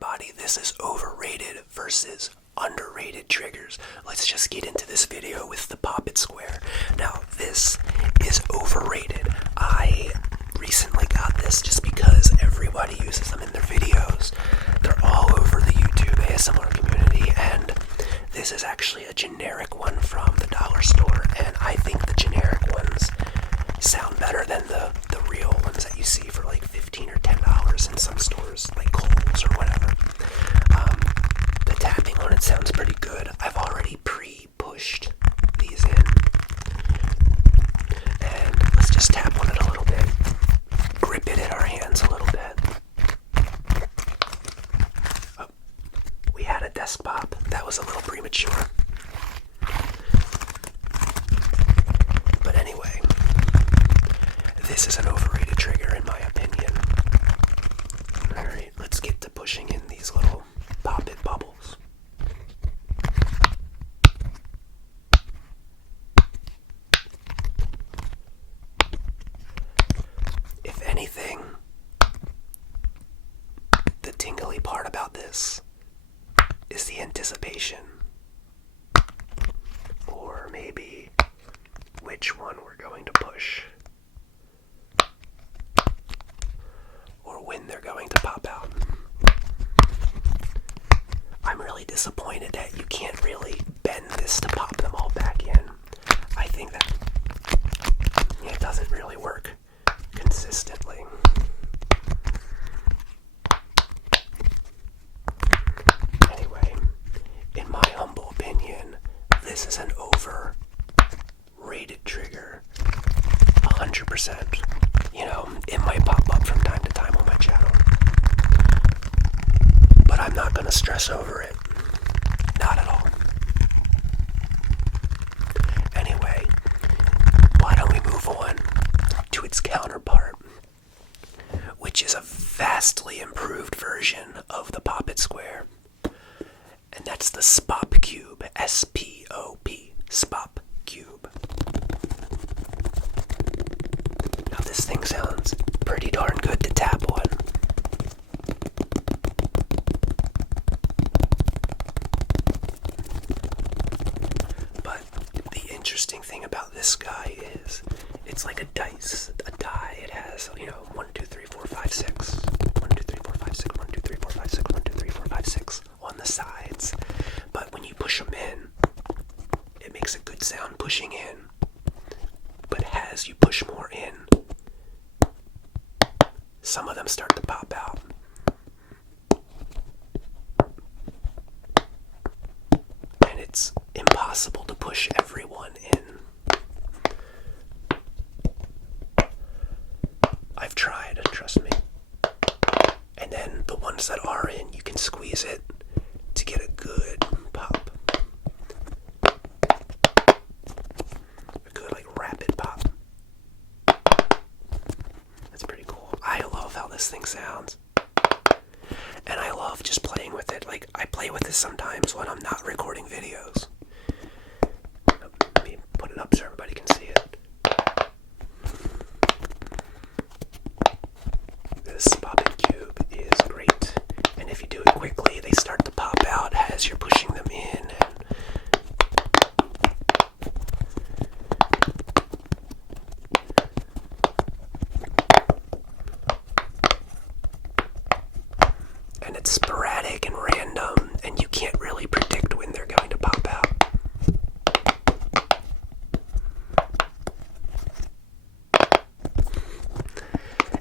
everybody, this is overrated versus underrated triggers. Let's just get into this video with the Pop It Square. Now, this is overrated. I recently got this just because everybody uses them in their videos. They're all over the YouTube ASMR community, and this is actually a generic one from the dollar store, and I think the generic ones sound better than the real ones that you see for like $15 or $10 in some stores like Kohl's or whatever. The tapping on it sounds pretty good. I've already pre-pushed these in, and let's just tap on it a little bit, grip it in our hands a little bit. Oh, we had a desk pop. That was a little premature. But anyway, this is an overrated trigger in my opinion. Alright, let's get to pushing in these little pop it bubbles. If anything, the tingly part about this is the anticipation. Or maybe which one we're going to push. Or when they're going to pop out. I'm really disappointed that you can't really bend this to pop them all back in. I think that it doesn't really work consistently. Anyway, in my humble opinion, this is an overrated trigger. 100%. You know, it might pop up from time to time on my channel, but I'm not going to stress over it. Not at all. Anyway, why don't we move on to its counterpart, which is a vastly improved version of the Pop It Square, and that's the Spop Cube. S-P-O-P. Spop Cube. Now this thing sounds pretty darn good to tap on. But the interesting thing about this guy is it's like a dice, a die. It has, 1, 2, 3, 4, 5, 6. 1, 2, 3, 4, 5, 6. 1, 2, 3, 4, 5, 6. 1, 2, 3, 4, 5, 6 on the sides. But when you push them in, it makes a good sound pushing in. But as you push more in, some of them start to pop out. And it's impossible to push everyone in. I've tried, trust me. And then the ones that are in, you can squeeze it to get a good pop. A good, rapid pop. That's pretty cool. I love how this thing sounds. And I love just playing with it. I play with this sometimes when I'm not recording videos. Let me put it up so everybody can see it. This Pop It Cube is great. And if you do it quickly, they start to pop out as you're pushing them in. And it's sporadic and random, and you can't really predict when they're going to pop out.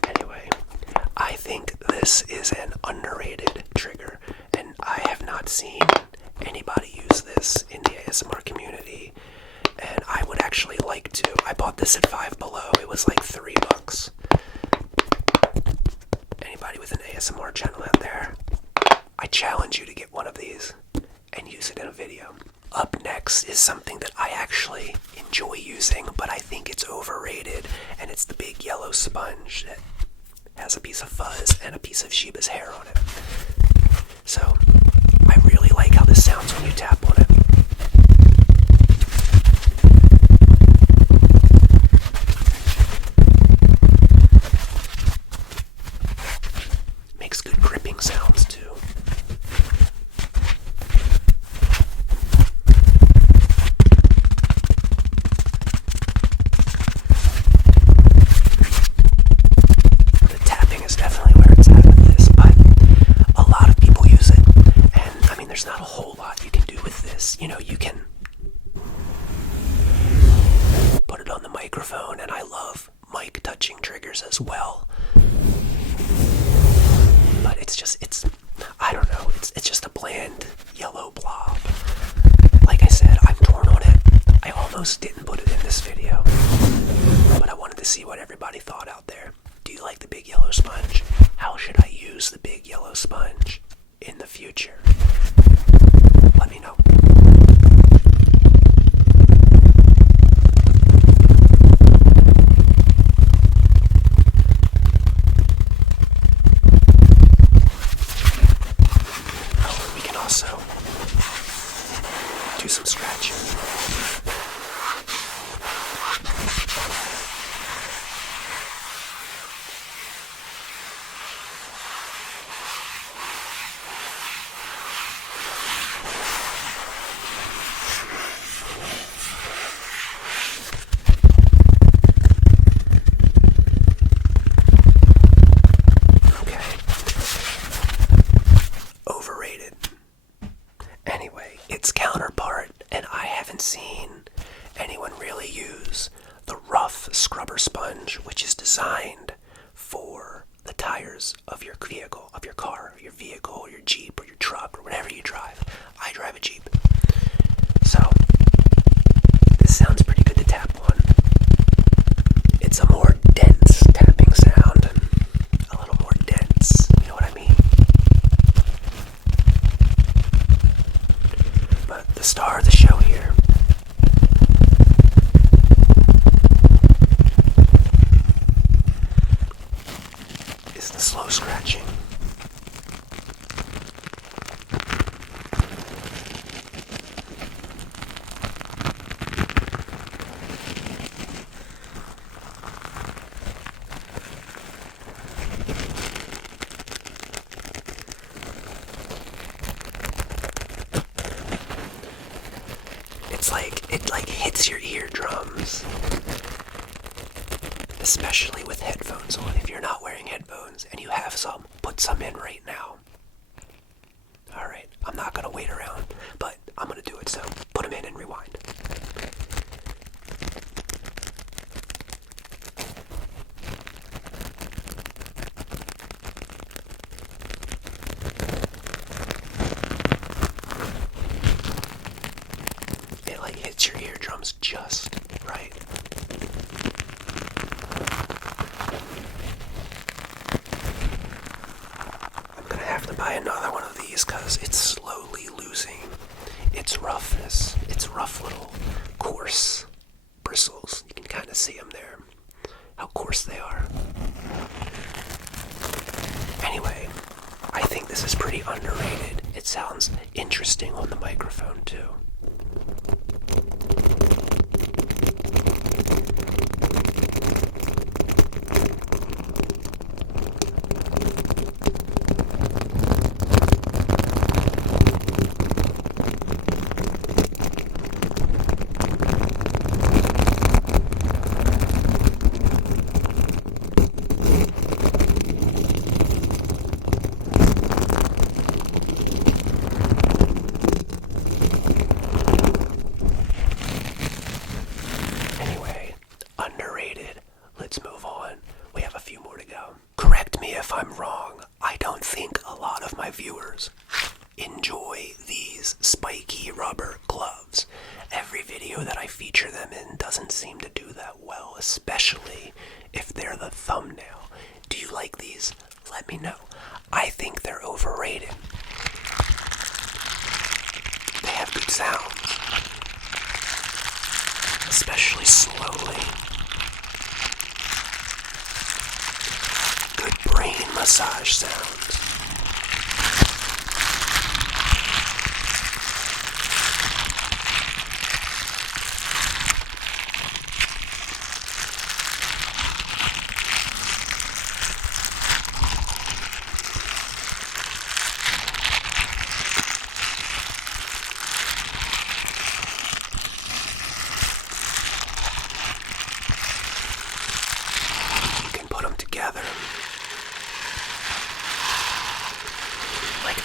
Anyway, I think this is an underrated trigger, and I have not seen anybody use this in the ASMR community, and I would actually like to. I bought this at Five Below. It was like $3. Anybody with an ASMR channel out there, I challenge you to get one of these and use it in a video. Up next is something that I actually enjoy using, but I think it's overrated, and it's the big yellow sponge that has a piece of fuzz and a piece of Shiba's hair on it. So, I really like how this sounds when you tap on it. Makes good gripping sounds too. in the future? Let me know. Oh, we can also do some scratching. Overrated. Anyway, its counterpart, and I haven't seen anyone really use the rough scrubber sponge, which is designed for the tires of your vehicle, of your car, your vehicle, or your Jeep, or your truck, or whatever you drive. I drive a Jeep. So, this sounds pretty good to tap on. It's a more dense tapping sound, and a little more dense, you know what I mean? But the star of the show here is the slow scratching. It hits your eardrums, especially with headphones on. If you're not wearing headphones and you have some, put some in right now. Alright, I'm not gonna wait around, but I'm gonna do it, so put them in and rewind. Hits your eardrums just right. I'm gonna have to buy another one of these because it's slowly losing its roughness, its rough little coarse bristles. You can kind of see them there, how coarse they are. Anyway, I think this is pretty underrated. It sounds interesting on the microphone too. Let's move on. We have a few more to go. Correct me if I'm wrong. I don't think a lot of my viewers enjoy these spiky rubber gloves. Every video that I feature them in doesn't seem to do that well, especially if they're the thumbnail. Do you like these? Let me know. I think they're overrated. They have good sounds, especially slowly. Good brain massage sounds. You can put them together.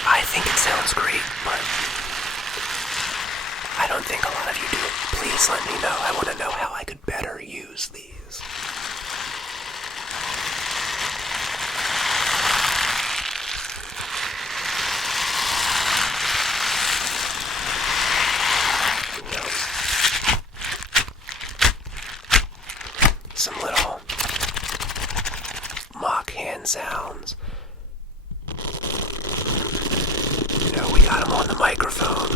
I think it sounds great, but I don't think a lot of you do it. Please let me know. I want to know how I could better use these. Some little mock hand sounds. microphone.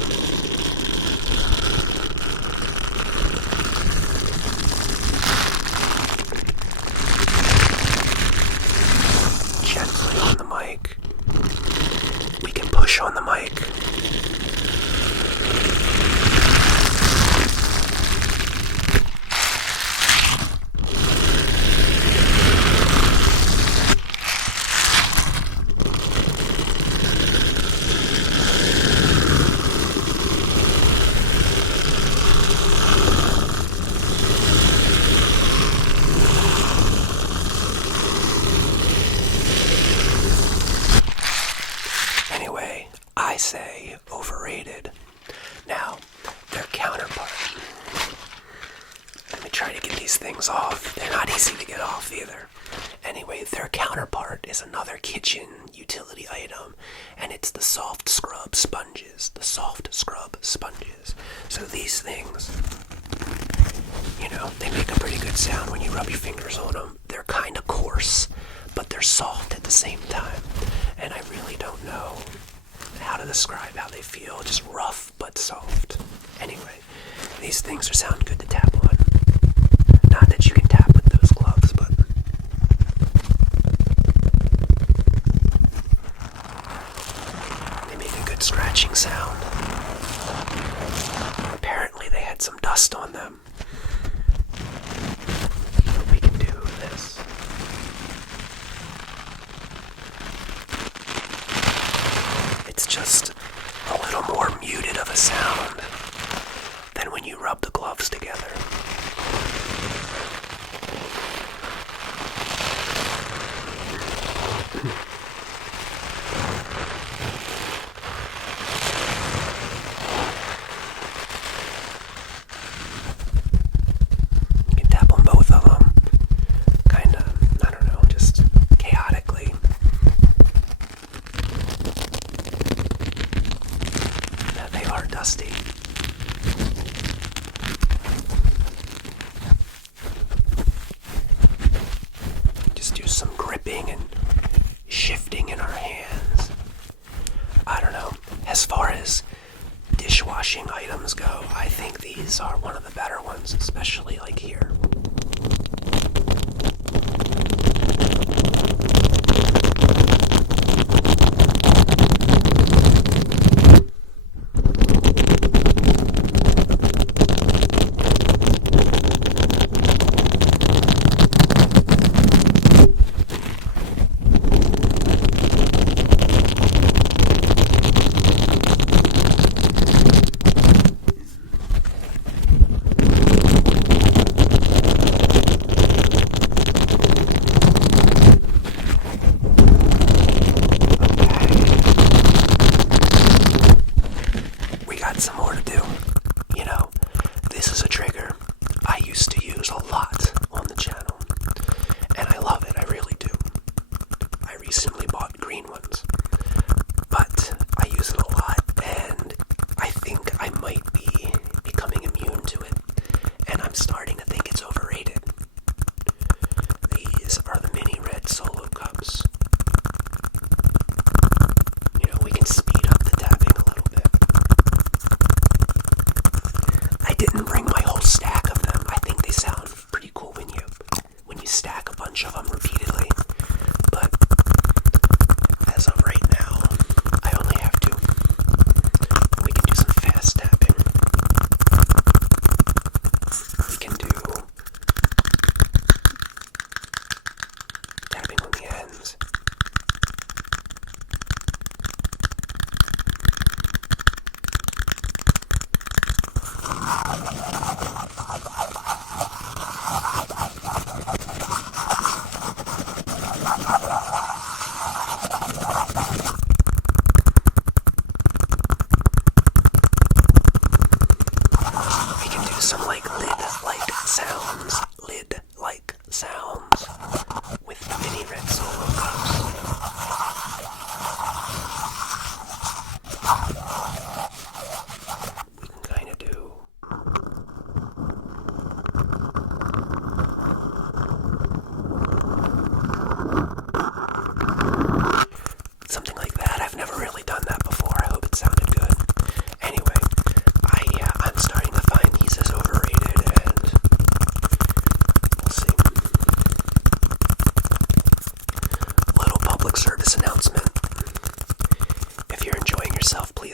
Gently on the mic. We can push on the mic. Anyway, I say overrated. Now, their counterpart. Let me try to get these things off. They're not easy to get off either. Anyway, their counterpart is another kitchen utility item, and it's the soft scrub sponges. The soft scrub sponges. So these things, you know, they make a pretty good sound when you rub your fingers on them. They're kind of coarse, but they're soft at the same time. And I really don't know how to describe how they feel. Just rough but soft. Anyway, these things sound good to tap on. Not that you can tap with those gloves, but they make a good scratching sound. Apparently they had some dust on them. But we can do this. It's just a little more muted of a sound than when you rub the gloves together. You can tap on both of them, kind of, I don't know, just chaotically. They are dusty. Just do some gripping and shifting in our hands. I don't know. As far as dishwashing items go, I think these are one of the better ones, especially like here. Some more to do. You know, this is a trigger I used to use a lot on the channel, and I love it, I really do. I recently bought green ones, but I use it a lot, and I think I might be becoming immune to it, and I'm starting to think it's overrated. These are the mini red solo cups. You know, we can speed up the tapping a little bit.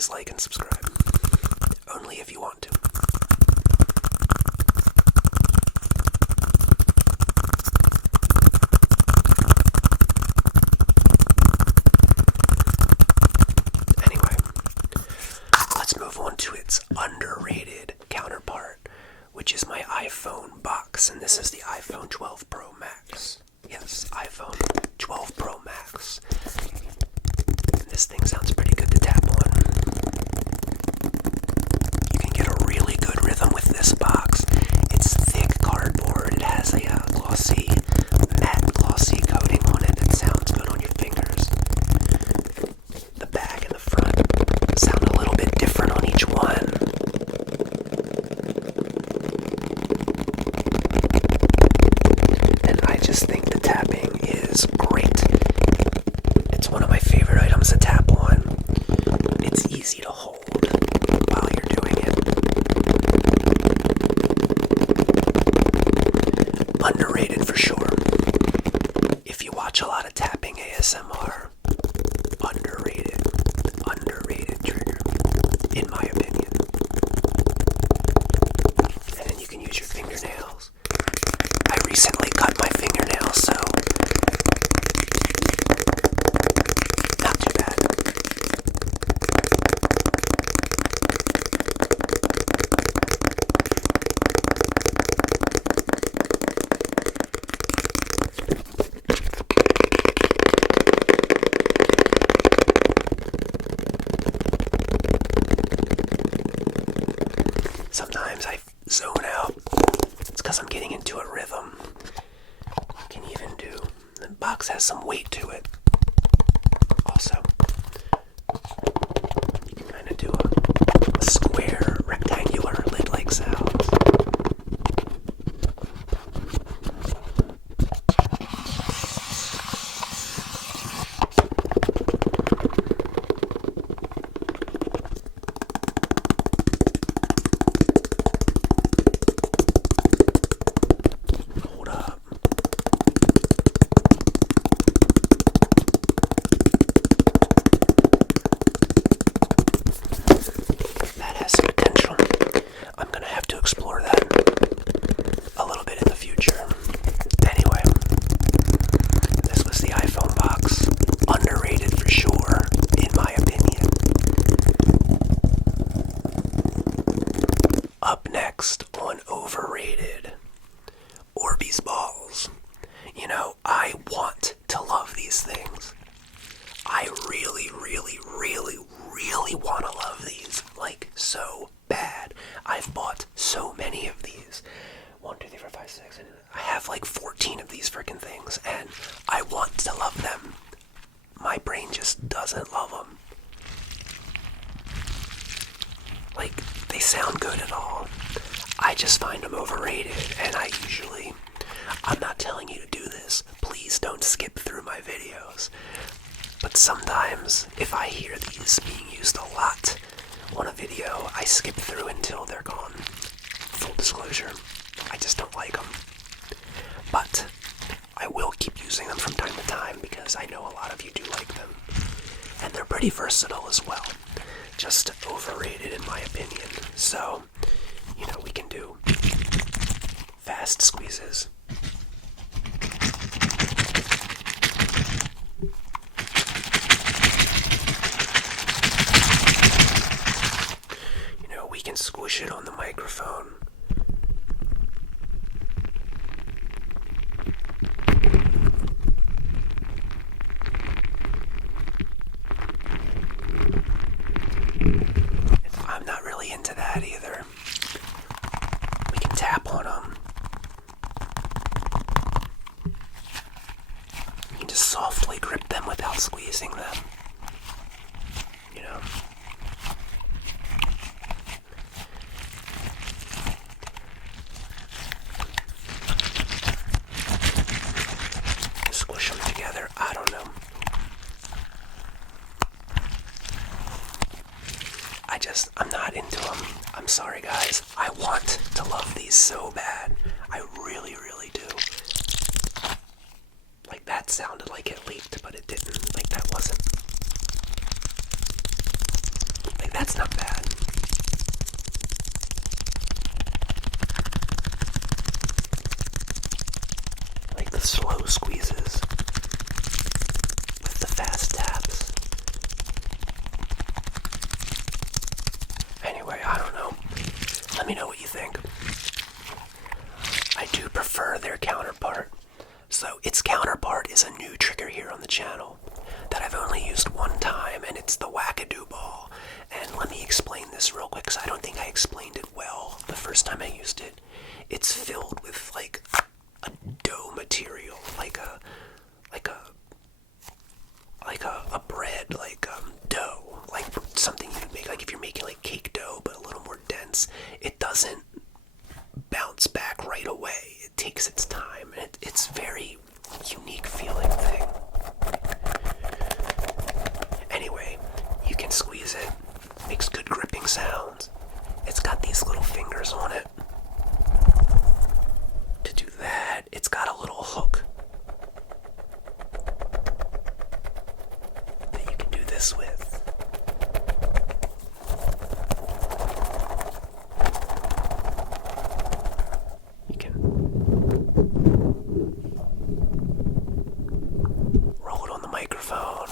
please like and subscribe. Only if you want to. Anyway, let's move on to its underrated counterpart, which is my iPhone box, and this is the iPhone 12 Pro Max. Yes, iPhone 12 Pro Max. This thing sounds pretty good to tap on. You can get a really good rhythm with this box. It's thick cardboard. It has a matte glossy coating on it that sounds good on your fingers. The back and the front sound a little bit different on each one. And I just think the tapping is great. It's one of my favorite items to tap on. It's easy to hold while you're doing it. Underrated for sure. If you watch a lot of tapping ASMR, underrated trigger, in my opinion. And then you can use your fingernails. I recently cut my fingernails, so not too bad. Sometimes I zone out. It's because I'm getting into a rhythm. You can even do, the box has some weight to it. Also, you can kind of do a square, rectangular lid-like sounds. Hold up. That has some potential. I'm gonna have to explore that a little bit in the future. Anyway, this was the iPhone box. Underrated for sure, in my opinion. Up next on Overrated, Orbeez balls. You know, I want to love these things. I really want to love these, like, so bad. I've bought so many of these. 1, 2, 3, 4, 5, 6, and I have like 14 of these freaking things, and I want to love them. My brain just doesn't love them. Like, they sound good at all. I just find them overrated, and I'm not telling you to do this. Please don't skip through my videos. But sometimes, if I hear these being used a lot on a video, I skip through until they're gone. Full disclosure, I just don't like them. But I will keep using them from time to time because I know a lot of you do like them. And they're pretty versatile as well. Just overrated in my opinion. So, you know, we can do fast squeezes. You know, we can squish it on the microphone. I'm not really into that either. We can tap on them. You can just softly grip them without squeezing them. You know? Squish them together. I don't know. I'm not into them. I'm sorry, guys. I want to love these so bad. I really do. Like, that sounded like it leaked, but it didn't. Like, that wasn't. Like, That's not bad. Like the slow squeezes with the fast taps. Anyway, I don't know. Let me know what you think. I do prefer their counterpart. So its counterpart is a new trigger here on the channel that I've only used one time, and it's the Wackadoo ball. And let me explain this real quick, because I don't think I explained it well the first time I used it. It's filled with like a dough material, like a bread, dough, like something you'd make, like if you're making like cake dough, but a little more dense. It doesn't bounce back right away. It takes its time, and it's very unique feeling thing. Anyway, you can squeeze it. Makes good gripping sounds. It's got these little fingers on it. To do that, it's got a little hook that you can do this with. You can roll it on the microphone.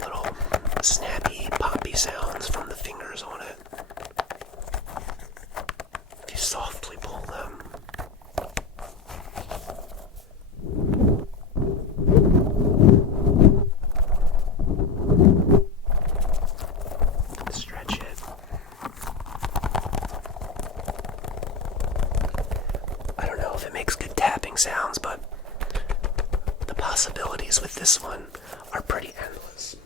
Little snappy, poppy sounds from the fingers on it. If you softly pull them. Stretch it. I don't know if it makes good tapping sounds, but the possibilities with this one are pretty endless.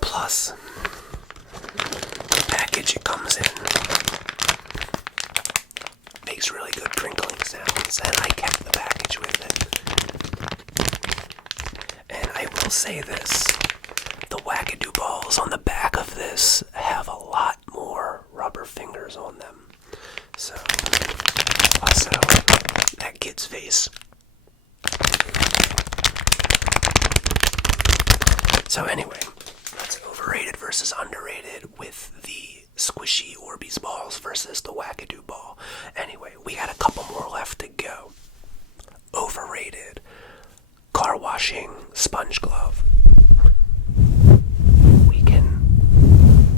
Plus, the package it comes in makes really good crinkling sounds, and I kept the package with it. And I will say this, the Wackadoo balls on the back of this have a lot more rubber fingers on them. So, also, that kid's face. So anyway, that's overrated versus underrated with the squishy Orbeez balls versus the Wackadoo ball. Anyway, we got a couple more left to go. Overrated. Car washing sponge glove. We can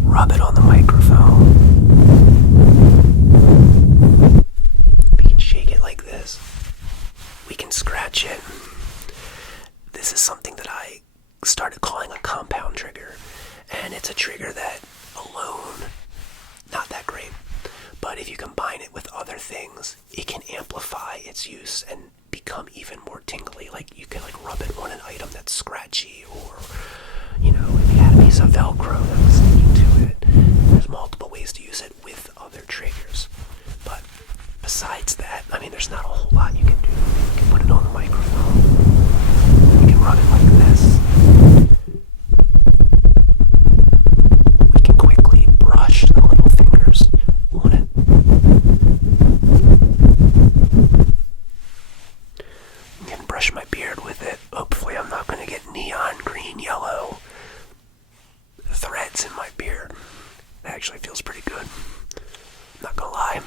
rub it on the microphone. We can shake it like this. We can scratch it. This is something that I started calling a compound trigger, and it's a trigger that alone, not that great, but if you combine it with other things, it can amplify its use and become even more tingly. Like you can rub it on an item that's scratchy, or if you had a piece of Velcro that was sticking to it. There's multiple ways to use it with other triggers, but besides that, there's not a whole lot you can do. You can put it on the microphone. You can rub it like this. We can quickly brush the little fingers on it. I can brush my beard with it. Hopefully I'm not going to get neon green, yellow threads in my beard. That actually feels pretty good. I'm not going to lie.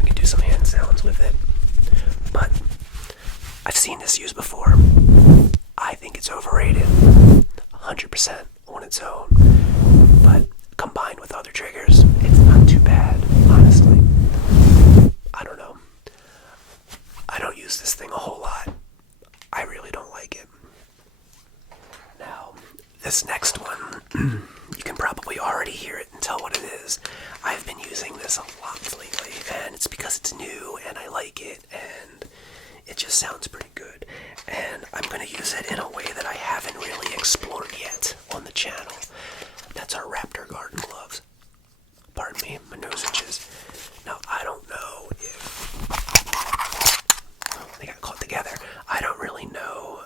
We can do some hand sounds with it. But I've seen this used before. I think it's overrated. 100% on its own. But combined with other triggers, it's not too bad, honestly. I don't know. I don't use this thing a whole lot. I really don't like it. Now, this next one, you can probably already hear it and tell what it is. I've been using this a lot lately, and it's because it's new and I like it, and it just sounds pretty good. And I'm going to use it in a way that I haven't really explored yet on the channel. That's our Raptor garden gloves. Pardon me, my nose itches. Now, I don't know if... they got caught together. I don't really know.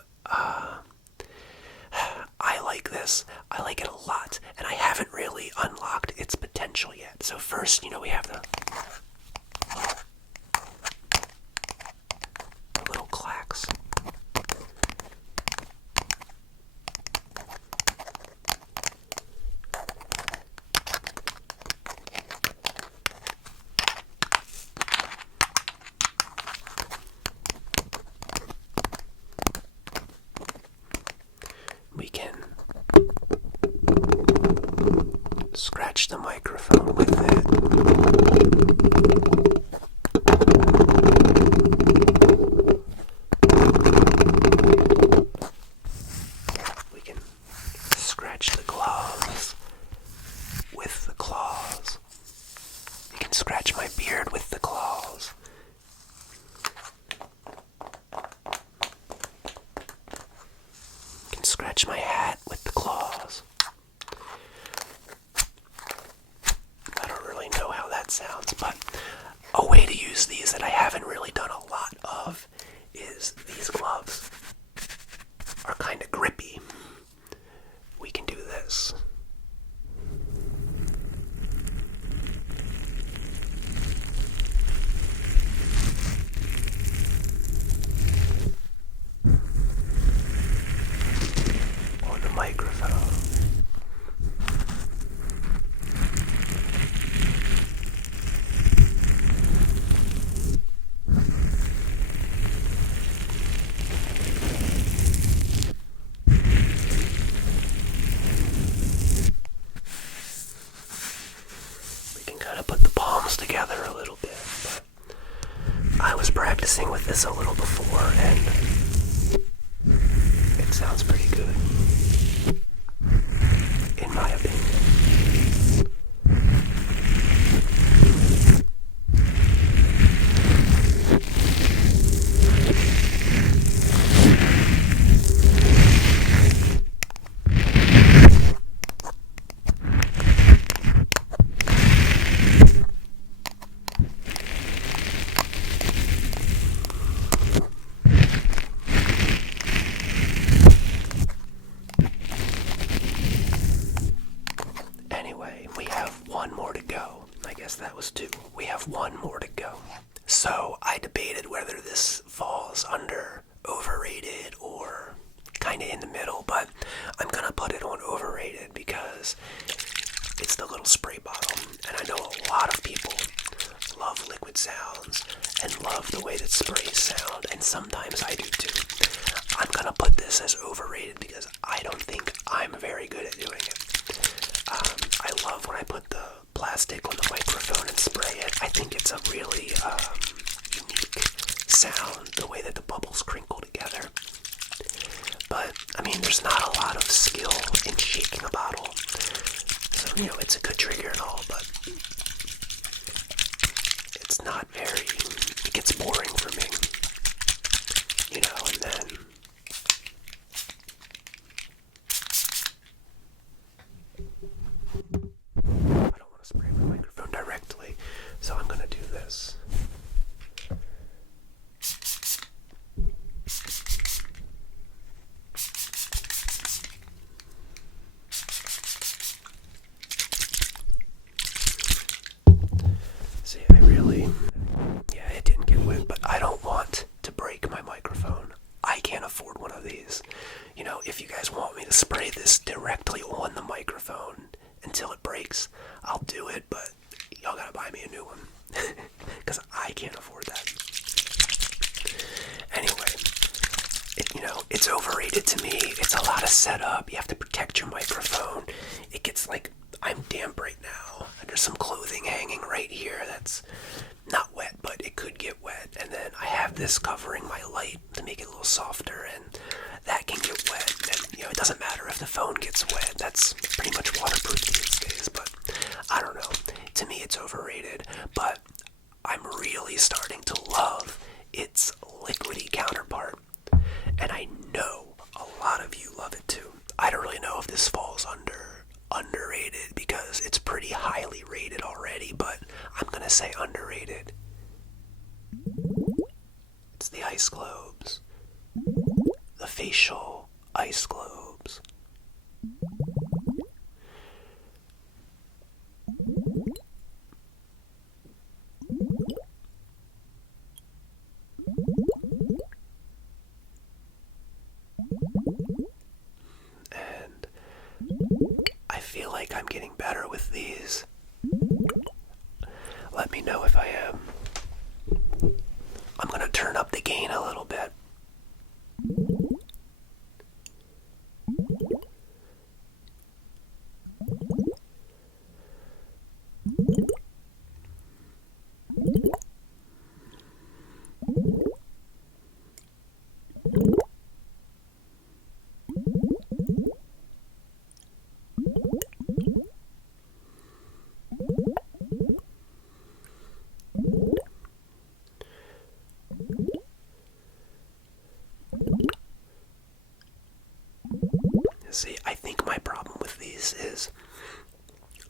I like this. I like it a lot. And I haven't really unlocked its potential yet. So first, we have the little clacks. scratch the microphone with it. We can scratch the gloves with the claws. You can scratch my beard with the claws. You can scratch my hat with the claws. I don't really know how that sounds, but a way to use these that I haven't really done a lot of is these gloves are kind of grippy. We can do this. On the microphone. Put the palms together a little bit, but I was practicing with this a little before and it sounds pretty good, in my opinion. That was 2. We have 1 more to go. So I debated whether this falls under overrated or kind of in the middle, but I'm gonna put it on overrated because it's the little spray bottle, and I know a lot of people love liquid sounds and love the way that sprays sound, and sometimes I do too. I'm gonna put this as overrated because I don't think I'm very good at doing it. I love when I put the plastic on the microphone and spray it. I think it's a really unique sound, the way that the bubbles crinkle together. But, I mean, there's not a lot of skill in shaking a bottle. So, you know, it's a good trigger and all, but it's not very, it gets boring for me. You know, and then I don't want to spray my microphone directly, so I'm going to do this. See, it didn't get wet, but I don't want to break my microphone. I can't afford one of these. You know, if you guys want me to spray this directly on the microphone until it breaks, I'll do it, but y'all gotta buy me a new one. Because I can't afford that. Anyway, it's overrated to me. It's a lot of setup. You have to protect your microphone. It gets like, I'm damp right now. There's some clothing hanging right here that's not wet, but it could get wet. And then I have this covering my light to make it a little softer, and that can get wet. And, it doesn't matter if the phone gets wet. That's pretty much waterproof these days, but I don't know. To me, it's overrated, but I'm really starting to love its liquidy counterpart. And I know a lot of you love it too. I don't really know if this falls under underrated because it's pretty highly rated already, but I'm gonna say underrated. It's the ice globes. The facial ice globes. And I feel like I'm getting better with these. Let me know if I am. I'm gonna turn up the gain a little bit. See, I think my problem with these is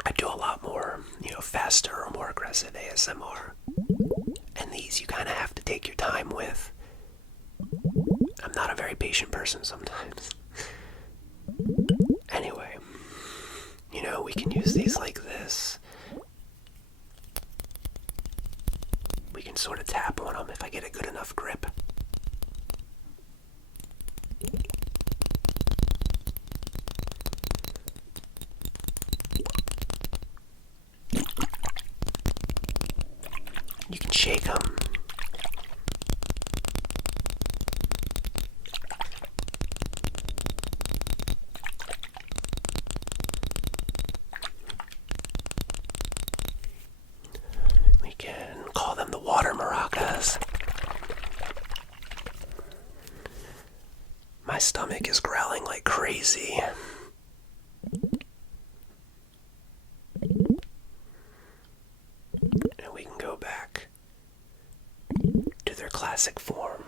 I do a lot more, faster or more aggressive ASMR. And these you kind of have to take your time with. I'm not a very patient person sometimes. Anyway, we can use these like this. We can sort of tap on them if I get a good enough grip. You can shake them. We can call them the water maracas. My stomach is growling like crazy. And we can go back to their classic form.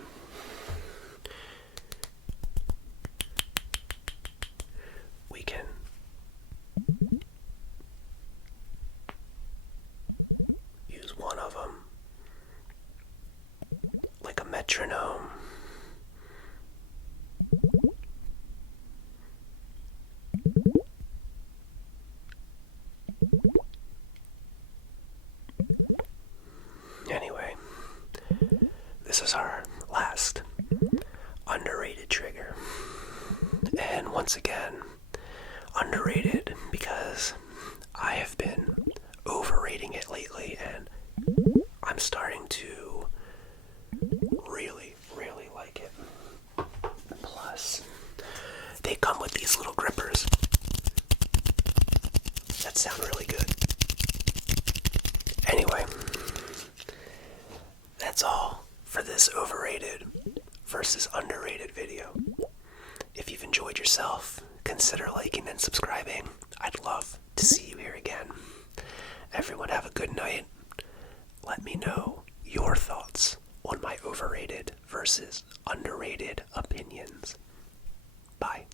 We can use one of them like a metronome. Anyway, this is our last underrated trigger. And once again, underrated because I have been overrating it lately, and I'm starting to really, really like it. Plus, they come with these little grippers that sound really good. Anyway, that's all for this overrated versus underrated video. If you've enjoyed yourself, consider liking and subscribing. I'd love to see you here again. Everyone have a good night. Let me know your thoughts on my overrated versus underrated opinions. Bye.